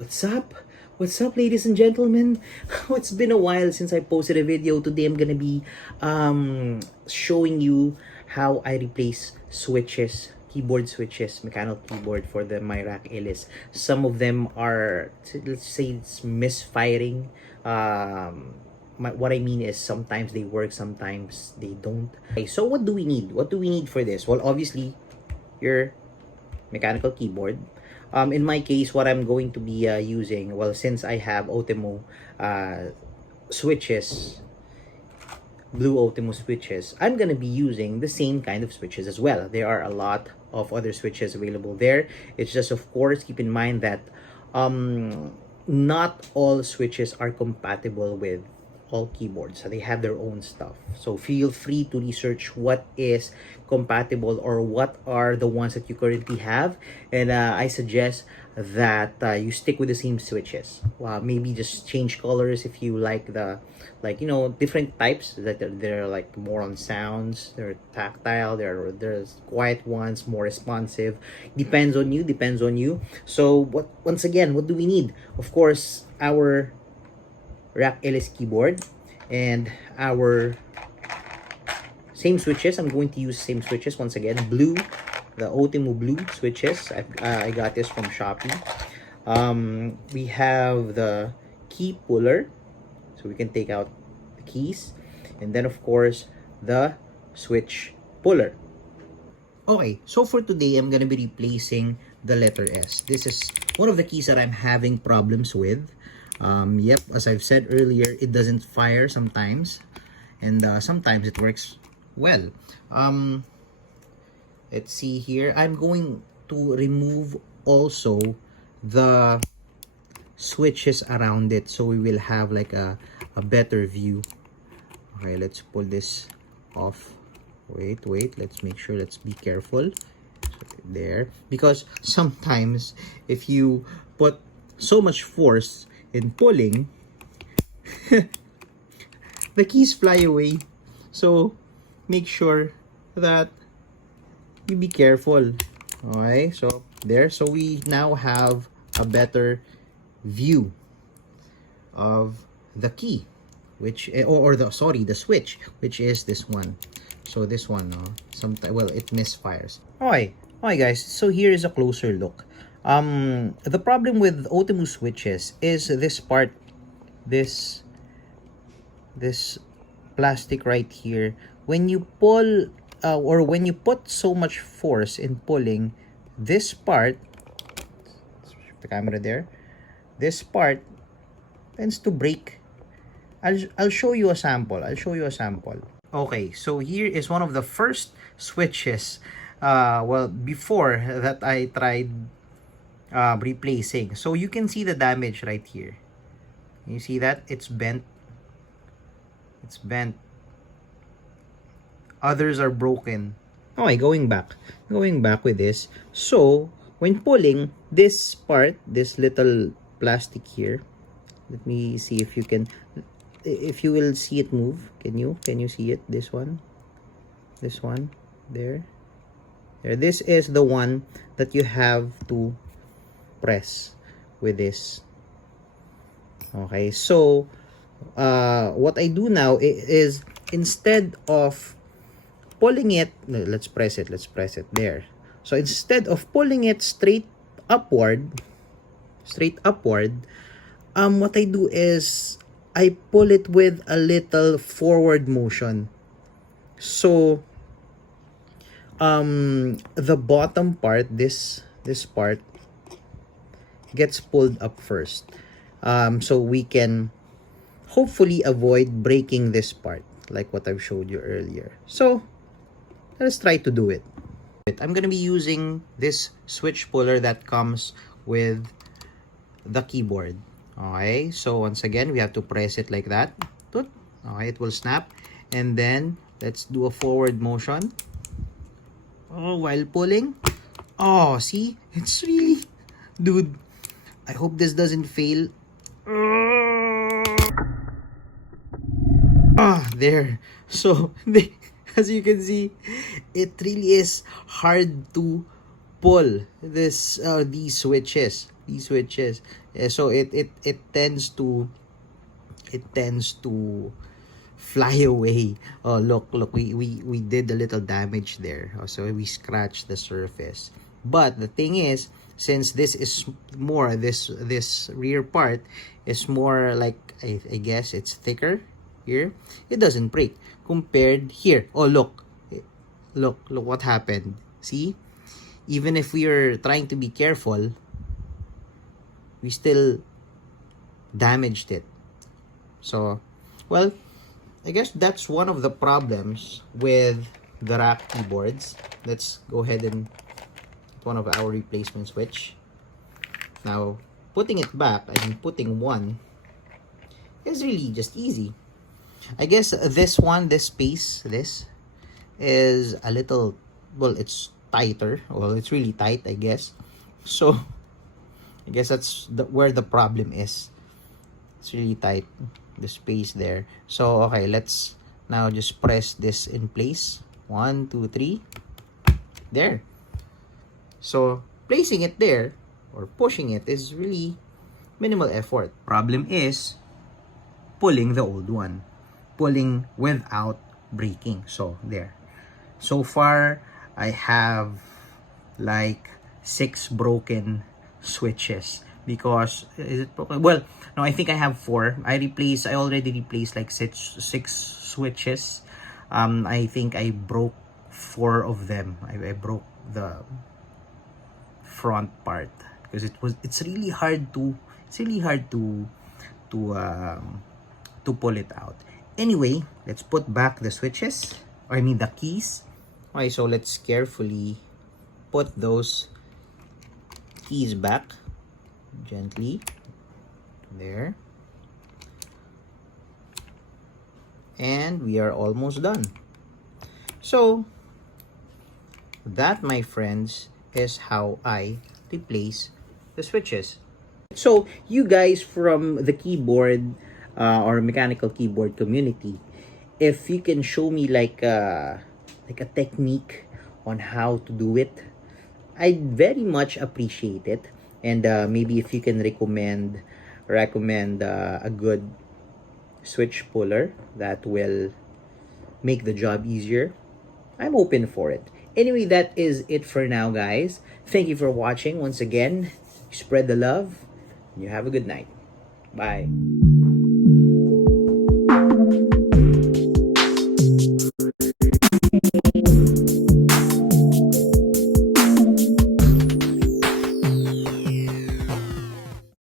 What's up? What's up, ladies and gentlemen? It's been a while since I posted a video. Today I'm gonna be showing you how I replace switches, keyboard switches, mechanical keyboard for my Rakk ilis. Some of them are, let's say, it's misfiring. What I mean is sometimes they work, sometimes they don't. Okay, so what do we need? What do we need for this? Well, obviously, your mechanical keyboard. In my case, what I'm going to be using, well, since I have Outemu switches, blue Outemu switches, I'm gonna be using the same kind of switches as well. There are a lot of other switches available there. It's just, of course, keep in mind that not all switches are compatible with all keyboards. So they have their own stuff. So feel free to research what is compatible or what are the ones that you currently have. And I suggest that you stick with the same switches. Maybe just change colors if you like different types that they're like more on sounds, they're tactile, there's quiet ones, more responsive. Depends on you. So once again, what do we need? Of course, our Rakk ilis keyboard and our same switches. I'm going to use same switches once again. Blue, the Outemu blue switches. I got this from Shopee. We have the key puller, so we can take out the keys, and then of course the switch puller. Okay, so for today, I'm gonna be replacing the letter S. This is one of the keys that I'm having problems with. Yep, as I've said earlier, it doesn't fire sometimes, and sometimes it works well. Let's see here. I'm going to remove also the switches around it, so we will have like a better view. Okay, let's pull this off. Wait, let's make sure, let's be careful. There, because sometimes if you put so much force in pulling, the keys fly away. So make sure that you be careful. Okay, so there, so we now have a better view of the key, which or the switch, which is this one. So this one, sometimes, well, it misfires. Okay, guys, so here is a closer look. The problem with Outemu switches is this part, this plastic right here. When you pull or when you put so much force in pulling, this part, the camera there, this part tends to break. I'll show you a sample. Okay, so here is one of the first switches, well, before that I tried replacing. So you can see the damage right here. You see that? It's bent. Others are broken. Okay, going back with this. So when pulling this part, this little plastic here, let me see if you can, if you will see it move. Can you see it? This one there. This is the one that you have to press with this. Okay, so what I do now is, instead of pulling it, let's press it there. So instead of pulling it straight upward, what I do is I pull it with a little forward motion. So the bottom part, this part, gets pulled up first, so we can hopefully avoid breaking this part, like what I've showed you earlier. So let's try to do it. I'm gonna be using this switch puller that comes with the keyboard. Okay, so once again, we have to press it like that. Okay, it will snap, and then let's do a forward motion. Oh, while pulling. Oh, see, it's really, dude, I hope this doesn't fail. There. So as you can see, it really is hard to pull these switches. So it tends to fly away. Oh, look, we did a little damage there. Oh, so we scratched the surface. But the thing is, since this is more, this rear part is more like, I guess it's thicker here, it doesn't break compared here. Oh, look what happened. See, even if we are trying to be careful, we still damaged it. So, well, I guess that's one of the problems with the Rakk keyboards. Let's go ahead and put one of our replacement switch. Now, putting it back, putting one is really just easy. I guess this space, this is a little, well, it's tighter. Well, it's really tight, I guess. So, I guess that's where the problem is. It's really tight, the space there. So, okay, let's now just press this in place. 1, 2, 3. There. So, placing it there or pushing it is really minimal effort. Problem is pulling the old one. Pulling without breaking. So, there. So far, I have like 6 broken switches. Because, is it broken? Well, no, I think I have 4. I already replaced like 6 switches. I think I broke 4 of them. I broke the front part because it's really hard to to pull it out. Anyway, let's put back the switches, or the keys. Okay, so let's carefully put those keys back gently there, and we are almost done. So that, my friends, is how I replace the switches. So you guys from the keyboard or mechanical keyboard community, if you can show me like a technique on how to do it, I'd very much appreciate it. And maybe if you can recommend a good switch puller that will make the job easier, I'm open for it. Anyway, that is it for now, guys. Thank you for watching once again. Spread the love, and you have a good night. Bye.